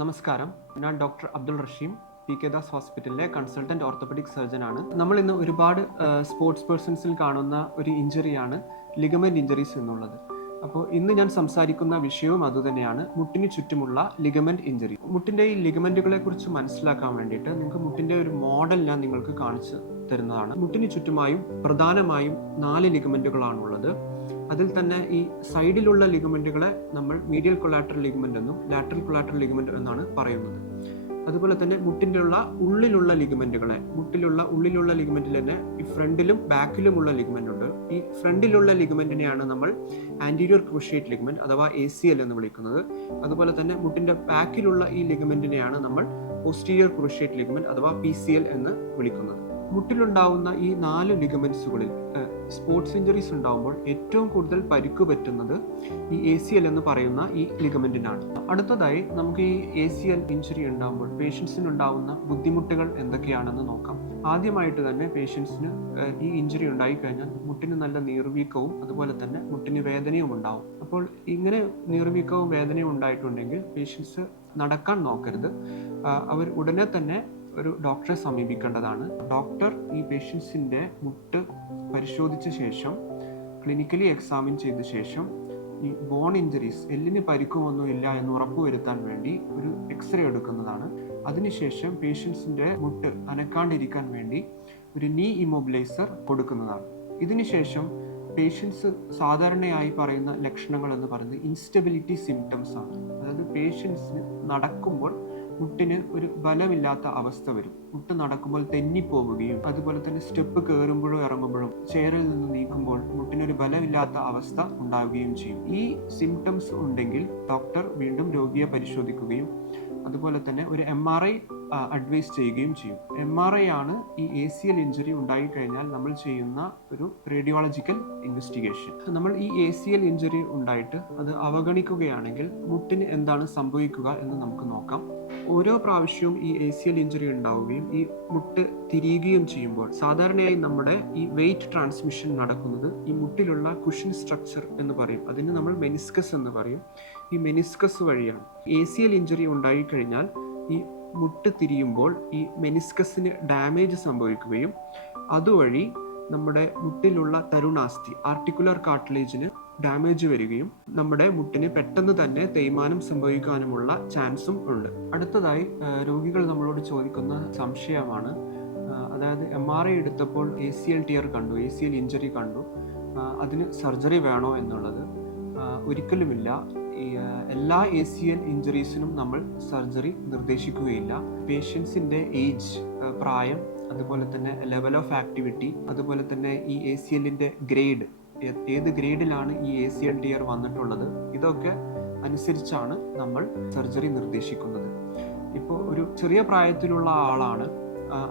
നമസ്കാരം, ഞാൻ doctor Abdul റഷീം, P K Das ഹോസ്പിറ്റലിലെ കൺസൾട്ടൻറ്റ് ഓർത്തോപെഡിക് സർജനാണ്. നമ്മൾ ഇന്ന് ഒരുപാട് സ്പോർട്സ് പേഴ്സൺസിൽ കാണുന്ന ഒരു ഇഞ്ചറിയാണ് ലിഗമെൻറ്റ് ഇഞ്ചറീസ് എന്നുള്ളത്. അപ്പോൾ ഇന്ന് ഞാൻ സംസാരിക്കുന്ന വിഷയവും അതുതന്നെയാണ്, മുട്ടിന് ചുറ്റുമുള്ള ലിഗമെൻറ്റ് ഇഞ്ചറി. മുട്ടിൻ്റെ ഈ ലിഗമെൻറ്റുകളെ കുറിച്ച് മനസ്സിലാക്കാൻ വേണ്ടിയിട്ട് നിങ്ങൾക്ക് മുട്ടിൻ്റെ ഒരു മോഡൽ ഞാൻ നിങ്ങൾക്ക് കാണിച്ചു തരുന്നതാണ്. മുട്ടിന് ചുറ്റുമായും പ്രധാനമായും 4 ലിഗമെൻറ്റുകളാണുള്ളത്. അതിൽ തന്നെ ഈ സൈഡിലുള്ള ലിഗമെൻറ്റുകളെ നമ്മൾ മീഡിയൽ കൊളാറ്ററൽ ലിഗമെന്റ് എന്നും ലാറ്ററൽ കൊളാറ്ററൽ ലിഗമെന്റ് എന്നാണ് പറയുന്നത്. അതുപോലെ തന്നെ മുട്ടിൻ്റെ ഉള്ളിലുള്ള ഉള്ളിലുള്ള ലിഗമെന്റിൽ തന്നെ ഈ ഫ്രണ്ടിലും ബാക്കിലുമുള്ള ലിഗമെന്റ് ഉണ്ട്. ഈ ഫ്രണ്ടിലുള്ള ലിഗമെന്റിനെയാണ് നമ്മൾ ആന്റീരിയർ ക്രൂഷിയേറ്റ് ലിഗമെന്റ് അഥവാ ACL എന്ന് വിളിക്കുന്നത്. അതുപോലെ തന്നെ മുട്ടിന്റെ ബാക്കിലുള്ള ഈ ലിഗമെന്റിനെയാണ് നമ്മൾ പോസ്റ്റീരിയർ ക്രൂഷിയേറ്റ് ലിഗമെന്റ് അഥവാ PCL എന്ന് വിളിക്കുന്നത്. മുട്ടിലുണ്ടാവുന്ന ഈ 4 ലിഗമെന്റ്സുകളിൽ സ്പോർട്സ് ഇഞ്ചറീസ് ഉണ്ടാകുമ്പോൾ ഏറ്റവും കൂടുതൽ പരിക്ക് പറ്റുന്നത് ഈ ACL എന്ന് പറയുന്ന ഈ ലിഗമെന്റിനാണ്. അടുത്തതായി നമുക്ക് ഈ ACL ഇഞ്ചറി ഉണ്ടാകുമ്പോൾ പേഷ്യൻസിന് ഉണ്ടാവുന്ന ബുദ്ധിമുട്ടുകൾ എന്തൊക്കെയാണെന്ന് നോക്കാം. ആദ്യമായിട്ട് തന്നെ പേഷ്യൻസിന് ഈ ഇഞ്ചറി ഉണ്ടായി കഴിഞ്ഞാൽ മുട്ടിന് നല്ല നീർവീക്കവും അതുപോലെ തന്നെ മുട്ടിന് വേദനയും ഉണ്ടാവും. അപ്പോൾ ഇങ്ങനെ നീർവീക്കവും വേദനയും ഉണ്ടായിട്ടുണ്ടെങ്കിൽ പേഷ്യൻസ് നടക്കാൻ നോക്കരുത്. അവർ ഉടനെ തന്നെ ഒരു ഡോക്ടറെ സമീപിക്കേണ്ടതാണ്. ഡോക്ടർ ഈ പേഷ്യൻസിൻ്റെ മുട്ട് പരിശോധിച്ച ശേഷം ക്ലിനിക്കലി എക്സാമിൻ ചെയ്ത ശേഷം ഈ ബോൺ ഇഞ്ചറീസ്, എല്ലിന് പരിക്കുമൊന്നും ഇല്ല എന്ന് ഉറപ്പുവരുത്താൻ വേണ്ടി ഒരു എക്സ്റേ എടുക്കുന്നതാണ്. അതിനുശേഷം പേഷ്യൻസിൻ്റെ മുട്ട് അനക്കാണ്ടിരിക്കാൻ വേണ്ടി ഒരു നീ ഇമ്മൊബിലൈസർ കൊടുക്കുന്നതാണ്. ഇതിനുശേഷം പേഷ്യൻസ് സാധാരണയായി പറയുന്ന ലക്ഷണങ്ങൾ എന്ന് പറയുന്നത് ഇൻസ്റ്റബിലിറ്റി സിംറ്റംസ് ആണ്. അതായത് പേഷ്യൻസിന് നടക്കുമ്പോൾ മുട്ടിന് ഒരു ബലമില്ലാത്ത അവസ്ഥ വരും. മുട്ട് നടക്കുമ്പോൾ തെന്നിപ്പോവുകയും അതുപോലെ തന്നെ സ്റ്റെപ്പ് കയറുമ്പോഴും ഇറങ്ങുമ്പോഴും ചെയറിൽ നിന്ന് നീക്കുമ്പോൾ മുട്ടിനൊരു ബലമില്ലാത്ത അവസ്ഥ ഉണ്ടാവുകയും ചെയ്യും. ഈ സിംറ്റംസ് ഉണ്ടെങ്കിൽ ഡോക്ടർ വീണ്ടും രോഗിയെ പരിശോധിക്കുകയും അതുപോലെ തന്നെ ഒരു MRI അഡ്വൈസ് ചെയ്യുകയും ചെയ്യും. MRI ആണ് ഈ ACL ഇഞ്ചറി ഉണ്ടായിക്കഴിഞ്ഞാൽ നമ്മൾ ചെയ്യുന്ന ഒരു റേഡിയോളജിക്കൽ ഇൻവെസ്റ്റിഗേഷൻ. നമ്മൾ ഈ ACL ഇഞ്ചറി ഉണ്ടായിട്ട് അത് അവഗണിക്കുകയാണെങ്കിൽ മുട്ടിന് എന്താണ് സംഭവിക്കുക എന്ന് നമുക്ക് നോക്കാം. ഓരോ പ്രാവശ്യവും ഈ ACL ഇഞ്ചറി ഉണ്ടാവുകയും ഈ മുട്ട് തിരിയുകയും ചെയ്യുമ്പോൾ സാധാരണയായി നമ്മുടെ ഈ വെയിറ്റ് ട്രാൻസ്മിഷൻ നടക്കുന്നത് ഈ മുട്ടിലുള്ള കുഷൻ സ്ട്രക്ചർ എന്ന് പറയും, അതിന് നമ്മൾ മെനിസ്കസ് എന്ന് പറയും. ഈ മെനിസ്കസ് വഴിയാണ്. ACL ഇഞ്ചറി ഉണ്ടായിക്കഴിഞ്ഞാൽ ഈ മുട്ട് തിരിയുമ്പോൾ ഈ മെനിസ്കസിന് ഡാമേജ് സംഭവിക്കുകയും അതുവഴി നമ്മുടെ മുട്ടിലുള്ള തരുണാസ്ഥി ആർട്ടിക്കുലർ കാർട്ടിലേജിന് ഡാമേജ് വരികയും നമ്മുടെ മുട്ടിന് പെട്ടെന്ന് തന്നെ തേയ്മാനം സംഭവിക്കാനുമുള്ള ചാൻസും ഉണ്ട്. അടുത്തതായി രോഗികൾ നമ്മളോട് ചോദിക്കുന്ന സംശയമാണ്, അതായത് MRI എടുത്തപ്പോൾ ACL ടിയർ കണ്ടു, ACL ഇഞ്ചറി കണ്ടു, അതിന് സർജറി വേണോ എന്നുള്ളത്. ഒരിക്കലുമില്ല. എല്ലാ ACL ഇഞ്ചറീസിനും നമ്മൾ സർജറി നിർദ്ദേശിക്കുകയില്ല. പേഷ്യൻസിൻ്റെ ഏജ്, പ്രായം, അതുപോലെ തന്നെ ലെവൽ ഓഫ് ആക്ടിവിറ്റി, അതുപോലെ തന്നെ ഈ ACLൻ്റെ ഗ്രേഡ്, ഏത് ഗ്രേഡിലാണ് ഈ ACL ടിയർ വന്നിട്ടുള്ളത്, ഇതൊക്കെ അനുസരിച്ചാണ് നമ്മൾ സർജറി നിർദ്ദേശിക്കുന്നത്. ഇപ്പോൾ ഒരു ചെറിയ പ്രായത്തിലുള്ള ആളാണ്,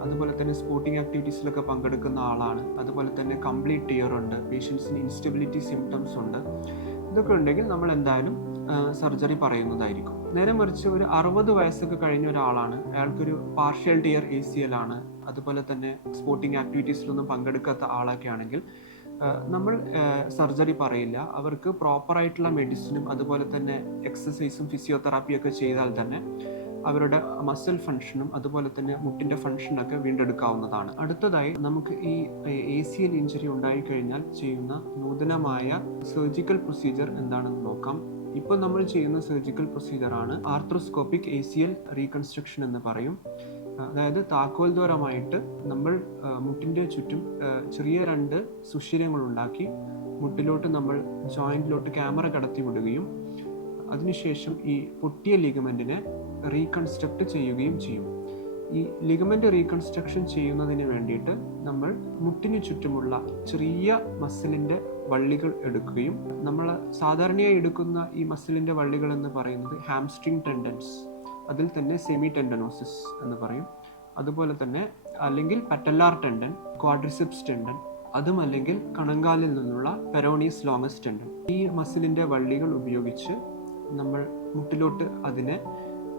അതുപോലെ തന്നെ സ്പോർട്ടിംഗ് ആക്ടിവിറ്റീസിലൊക്കെ പങ്കെടുക്കുന്ന ആളാണ്, അതുപോലെ തന്നെ കംപ്ലീറ്റ് ടിയർ ഉണ്ട്, പേഷ്യൻസിന് ഇൻസ്റ്റബിലിറ്റി സിംറ്റംസ് ഉണ്ട്, ഇതൊക്കെ ഉണ്ടെങ്കിൽ നമ്മൾ എന്തായാലും സർജറി പറയുന്നതായിരിക്കും. നേരെ മറിച്ച് ഒരു 60 വയസ്സൊക്കെ കഴിഞ്ഞ ഒരാളാണ്, അയാൾക്കൊരു പാർഷ്യൽ ടിയർ ACL ആണ്, അതുപോലെ തന്നെ സ്പോർട്ടിംഗ് ആക്ടിവിറ്റീസിലൊന്നും പങ്കെടുക്കാത്ത ആളൊക്കെ ആണെങ്കിൽ നമ്മൾ സർജറി പറയില്ല. അവർക്ക് പ്രോപ്പറായിട്ടുള്ള മെഡിസിനും അതുപോലെ തന്നെ എക്സസൈസും ഫിസിയോതെറാപ്പിയൊക്കെ ചെയ്താൽ തന്നെ അവരുടെ മസിൽ ഫങ്ഷനും അതുപോലെ തന്നെ മുട്ടിൻ്റെ ഫങ്ഷനൊക്കെ വീണ്ടെടുക്കാവുന്നതാണ്. അടുത്തതായി നമുക്ക് ഈ ACL ഇഞ്ചറി ഉണ്ടായിക്കഴിഞ്ഞാൽ ചെയ്യുന്ന നൂതനമായ സർജിക്കൽ പ്രൊസീജിയർ എന്താണെന്ന് നോക്കാം. ഇപ്പോൾ നമ്മൾ ചെയ്യുന്ന സർജിക്കൽ പ്രൊസീജിയറാണ് ആർത്രോസ്കോപ്പിക് ACL റീകൺസ്ട്രക്ഷൻ എന്ന് പറയും. അതായത് താക്കോൽദ്വാരമായിട്ട് നമ്മൾ മുട്ടിൻ്റെ ചുറ്റും ചെറിയ 2 സുഷിരങ്ങൾ ഉണ്ടാക്കി മുട്ടിലോട്ട് നമ്മൾ ജോയിൻറ്റിലോട്ട് ക്യാമറ കടത്തി വിടുകയും അതിനുശേഷം ഈ പൊട്ടിയ ലിഗമെൻറ്റിനെ റീകൺസ്ട്രക്ട് ചെയ്യുകയും ചെയ്യും. ഈ ലിഗമെന്റ് റീകൺസ്ട്രക്ഷൻ ചെയ്യുന്നതിന് വേണ്ടിയിട്ട് നമ്മൾ മുട്ടിന് ചുറ്റുമുള്ള ചെറിയ മസിലിൻ്റെ വള്ളികൾ എടുക്കുകയും, നമ്മൾ സാധാരണയായി എടുക്കുന്ന ഈ മസിലിൻ്റെ വള്ളികൾ എന്ന് പറയുന്നത് ഹാംസ്ട്രിങ് ടെൻഡൻസ്, അതിൽ തന്നെ സെമി ടെൻഡനോസിസ് എന്ന് പറയും. അതുപോലെ തന്നെ അല്ലെങ്കിൽ പറ്റല്ലാർ ടെൻഡൻ, ക്വാഡ്രിസെപ്സ് ടെൻഡൻ, അതും അല്ലെങ്കിൽ കണങ്കാലിൽ നിന്നുള്ള പെരോണിയസ് ലോങ്ങസ് ടെൻഡൻ. ഈ മസിലിൻ്റെ വള്ളികൾ ഉപയോഗിച്ച് നമ്മൾ മുട്ടിലോട്ട് അതിനെ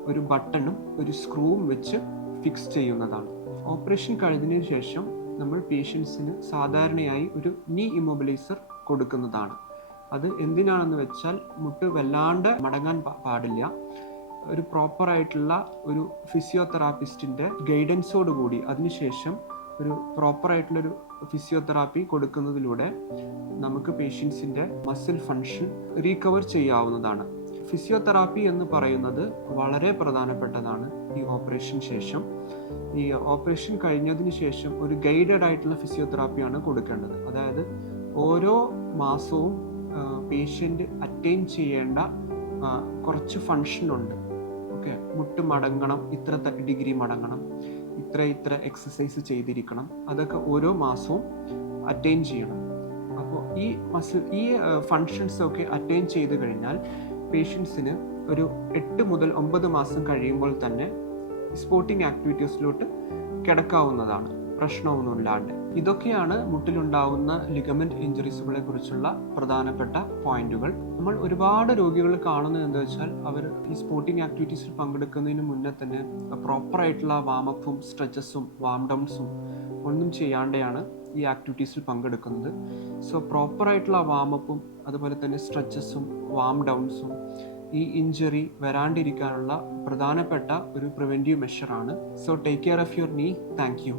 ഒരു ബട്ടണും ഒരു സ്ക്രൂവും വെച്ച് ഫിക്സ് ചെയ്യുന്നതാണ്. ഓപ്പറേഷൻ കഴിഞ്ഞതിന് ശേഷം നമ്മൾ പേഷ്യൻസിന് സാധാരണയായി ഒരു നീ ഇമ്മൊബിലൈസർ കൊടുക്കുന്നതാണ്. അത് എന്തിനാണെന്ന് വെച്ചാൽ മുട്ട് വല്ലാണ്ട് മടങ്ങാൻ പാടില്ല. ഒരു പ്രോപ്പറായിട്ടുള്ള ഒരു ഫിസിയോതെറാപ്പിസ്റ്റിൻ്റെ ഗൈഡൻസോട് കൂടി അതിനുശേഷം ഒരു പ്രോപ്പറായിട്ടുള്ളൊരു ഫിസിയോതെറാപ്പി കൊടുക്കുന്നതിലൂടെ നമുക്ക് പേഷ്യൻസിൻ്റെ മസിൽ ഫങ്ഷൻ റീകവർ ചെയ്യാവുന്നതാണ്. ഫിസിയോതെറാപ്പി എന്ന് പറയുന്നത് വളരെ പ്രധാനപ്പെട്ടതാണ്. ഈ ഓപ്പറേഷൻ ശേഷം, ഈ ഓപ്പറേഷൻ കഴിഞ്ഞതിന് ശേഷം ഒരു ഗൈഡഡ് ആയിട്ടുള്ള ഫിസിയോതെറാപ്പിയാണ് കൊടുക്കേണ്ടത്. അതായത് ഓരോ മാസവും പേഷ്യൻ്റ് അറ്റൈൻ ചെയ്യേണ്ട കുറച്ച് ഫങ്ഷനുണ്ട്. ഓക്കെ, മുട്ട് മടങ്ങണം, ഇത്ര ഡിഗ്രി മടങ്ങണം, ഇത്ര എക്സസൈസ് ചെയ്തിരിക്കണം, അതൊക്കെ ഓരോ മാസവും അറ്റൈൻ ചെയ്യണം. അപ്പോൾ ഈ ഫങ്ഷൻസ് ഒക്കെ അറ്റൈൻ ചെയ്ത് കഴിഞ്ഞാൽ പേഷ്യൻസിന് ഒരു 8 മുതൽ 9 മാസം കഴിയുമ്പോൾ തന്നെ സ്പോർട്ടിംഗ് ആക്ടിവിറ്റീസിലോട്ട് കിടക്കാവുന്നതാണ്, പ്രശ്നമൊന്നുമില്ലാണ്ട്. ഇതൊക്കെയാണ് മുട്ടിലുണ്ടാവുന്ന ലിഗമെന്റ് ഇഞ്ചുറീസുകളെ കുറിച്ചുള്ള പ്രധാനപ്പെട്ട പോയിന്റുകൾ. നമ്മൾ ഒരുപാട് രോഗികൾ കാണുന്നത് എന്താ വെച്ചാൽ, അവർ ഈ സ്പോർട്ടിംഗ് ആക്ടിവിറ്റീസിൽ പങ്കെടുക്കുന്നതിന് മുന്നേ തന്നെ പ്രോപ്പറായിട്ടുള്ള വാമപ്പും സ്ട്രെച്ചസും വാം ഡൗൺസും ഒന്നും ചെയ്യാണ്ടെയാണ് ഈ ആക്ടിവിറ്റീസിൽ പങ്കെടുക്കുന്നത്. സോ പ്രോപ്പറായിട്ടുള്ള വാമപ്പും അതുപോലെ തന്നെ സ്ട്രെച്ചസും വാം ഡൗൺസും ഈ ഇഞ്ചറി വരാണ്ടിരിക്കാനുള്ള പ്രധാനപ്പെട്ട ഒരു പ്രിവെൻറ്റീവ് മെഷറാണ്. So take care of your knee. Thank U.